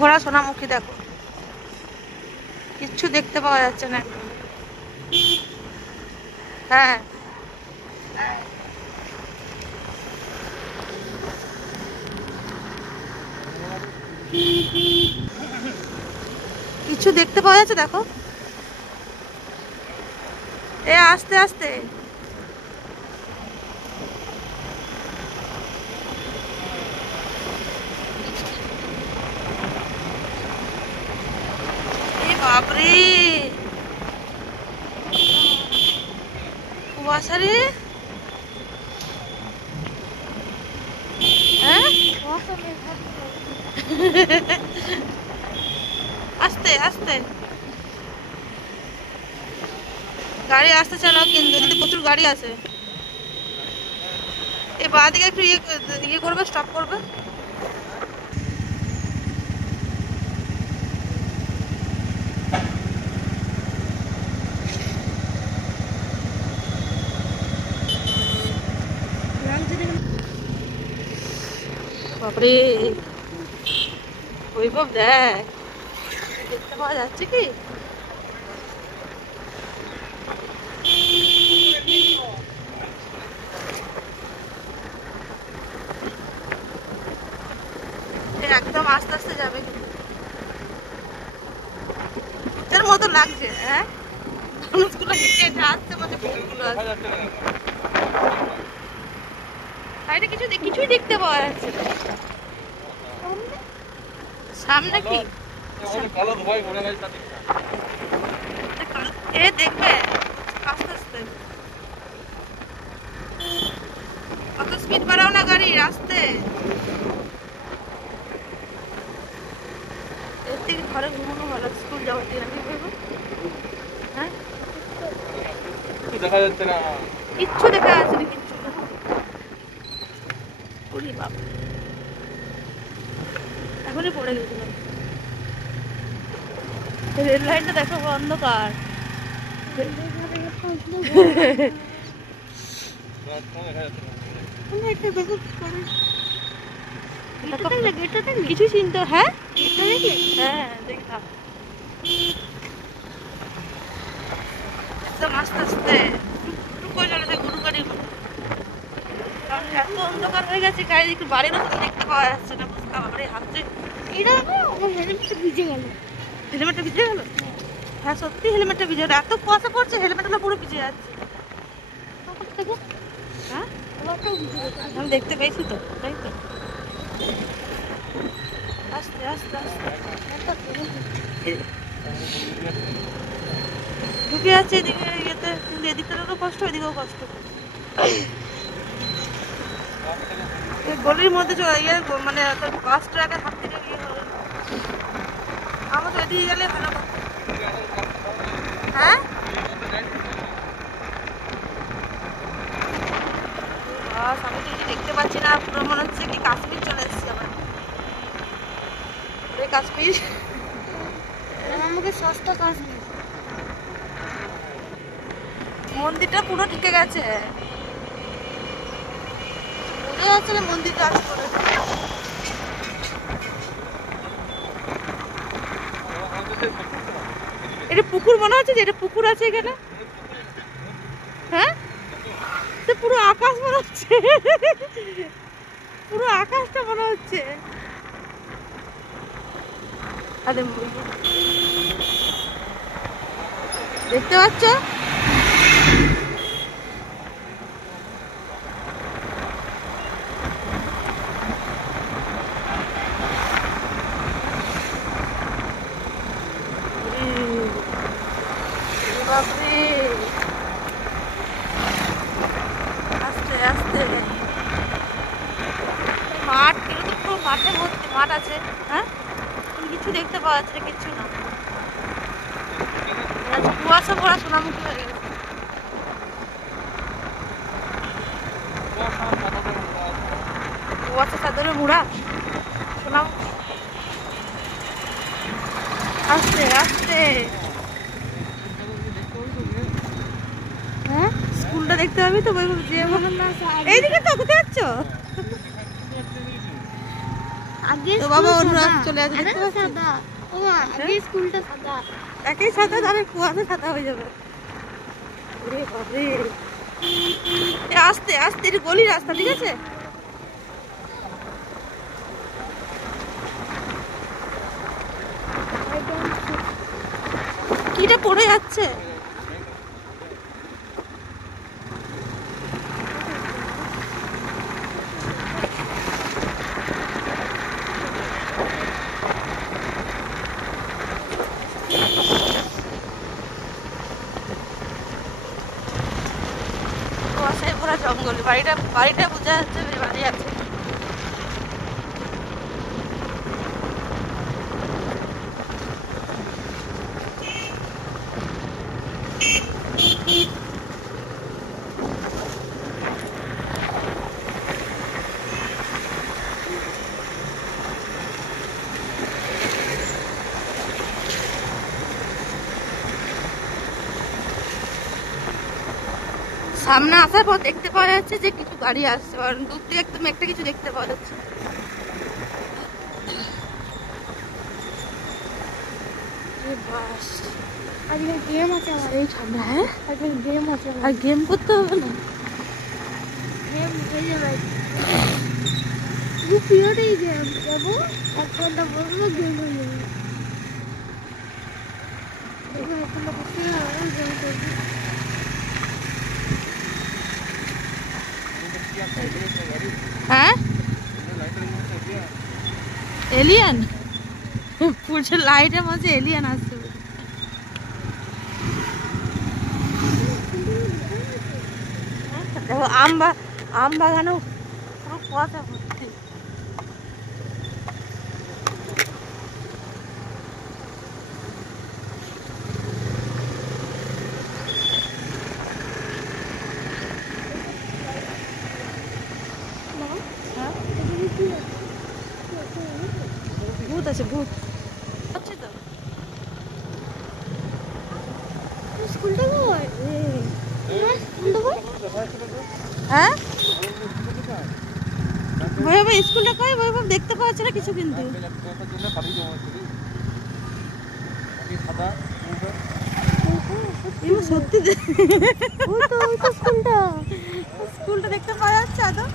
ভরা সোনামুখী, দেখো কিচ্ছু দেখতে পাওয়া যাচ্ছে না। হ্যাঁ কিছু দেখতে পাওয়া যাচ্ছে, দেখো এ আস্তে আস্তে। বাপরে কুয়াশা রে। হ্যাঁ আস্তে আস্তে গাড়ি আসতে চালাও, কিন্তু এদিকে প্রচুর গাড়ি আছে। এই বাঁ দিকে একটু ইয়ে করবে, স্টপ করবে। বাপরে বৈভব দেখ, দেখতে পাওয়া যাচ্ছে কি? একদম আস্তে আস্তে যাবে, ভূতের মতো লাগছে। হ্যাঁ মানুষগুলো হেঁটে হেঁটে আসছে, মানে ভূতগুলো আসছে। সাইডে কিছুই দেখতে পাওয়া যাচ্ছে না। সামনে কি এ দেখবে, আস্তে আস্তে অত স্পিড বাড়াও না গাড়ি, আস্তে। এর থেকে ঘরে ঘুমানো ভালো, স্কুল যাওয়ার দিন। আমি বলবো হ্যাঁ দেখা যাচ্ছে না, কিচ্ছু দেখা যাচ্ছে না, কিচ্ছু না। ওরে বাবা, এখনই পড়ে গেছিলাম। রেল লাইনটা দেখো অন্ধকার। কিছু চিন্তা। হ্যাঁ হ্যাঁ দেখলাম, একদম আস্তে আস্তে টুক করে চলে যায় গরু গাড়িগুলো। কারণ এত অন্ধকার হয়ে গেছে, গাড়ি একটু বাড়িরও তো দেখতে পাওয়া যাচ্ছে না। বুঝতে পারে হাতে হেলমেটটা ভিজে গেল। হেলমেটটা ভিজে গেল? হ্যাঁ সত্যি হেলমেটটা ভিজে গেল, এত কুয়াশা পড়ছে হেলমেটগুলো পুরো ভিজে যাচ্ছে। হ্যাঁ আমি দেখতে পেয়েছি তো, তাই তো। আস্তে আস্তে আস্তে ঢুকে যাচ্ছে এদিকে ইয়েতে, কিন্তু এদিকটা তো কষ্ট, এদিকেও কষ্ট। গলির মধ্যে ইয়ে মানে বাস ট্রাকের হাত থেকে ইয়ে হবে। আমার তো এদিকে গেলে ভালো কথা। হ্যাঁ বাস আমি তো দেখতে পাচ্ছি না, পুরো মনে হচ্ছে কি কাশ্মীর চলে এসেছি আবার। কাশ্মীর আমাকে সস্তা কাশ্মীর। মন্দিরটা পুরো ঢুকে গেছে, বোঝা যাচ্ছে না মন্দিরটা আছে করে। এটা পুকুর মনে হচ্ছে, যে এটা পুকুর আছে এখানে। হ্যাঁ পুরো আকাশ মনে হচ্ছে, পুরো আকাশটা মনে হচ্ছে। আরে দেখতে পাচ্ছ? বাপরে আস্তে আস্তে মাঠ, কিন্তু পুরো মাঠে ভর্তি, মাঠ আছে। হ্যাঁ কিছু দেখতে পাওয়া যাচ্ছে না, কিচ্ছু না। কুয়াশা ভরা সোনামুখী হয়ে গেছে। কুয়াশা চাদরে মুড়া সোনামুখী। আস্তে আস্তে। হ্যাঁ স্কুলটা দেখতে পাবি তো, এইদিকে তো কোথায় যাচ্ছ? আগে তো বাবা ওরা চলে আসবে দেখতে পাচ্ছিস? সাদা ও মা আগে স্কুলটা সাদা একই সাথে তাহলে কুয়াশা সাদা হয়ে যাবে। ওরে বাবারে, আস্তে আস্তে, এটা গলি রাস্তা, ঠিক আছে? কিটা পড়ে যাচ্ছে। কুয়াশায় পুরা জঙ্গল, বাড়িটা বাড়িটা বোঝা যাচ্ছে বাড়ি আছে। সামনে আসার পর দেখতে পাওয়া যাচ্ছে যে কিছু গাড়ি আসছে, কারণ দূর থেকে একদম একটা কিছু দেখতে পাওয়া যাচ্ছে। আজকে গেম আছে আমার এই ঠান্ডা, হ্যাঁ আজকে গেম আছে আর গেম করতে হবে না। গেম হয়ে যাবে খুব প্রিয়টাই গেম যাবো 1 ঘন্টা বলবো গেম হয়ে যাবে দেখো 1 ঘন্টা বসে গেম করবো হ্যাঁ এলিয়ান, পুরো লাইটের মাঝে এলিয়ান আসছে। দেখো আম বাগানেও পুরো কুয়াশা ভর্তি। ভূত আছে, ভূত আছে তো। স্কুলটা কই স্কুলটা কই হ্যাঁ বৈভব, স্কুলটা কই বৈভব? দেখতে পাওয়া যাচ্ছে না কিছু কিন্তু। সত্যি ওই তো স্কুলটা স্কুলটা দেখতে পাওয়া যাচ্ছে আদৌ?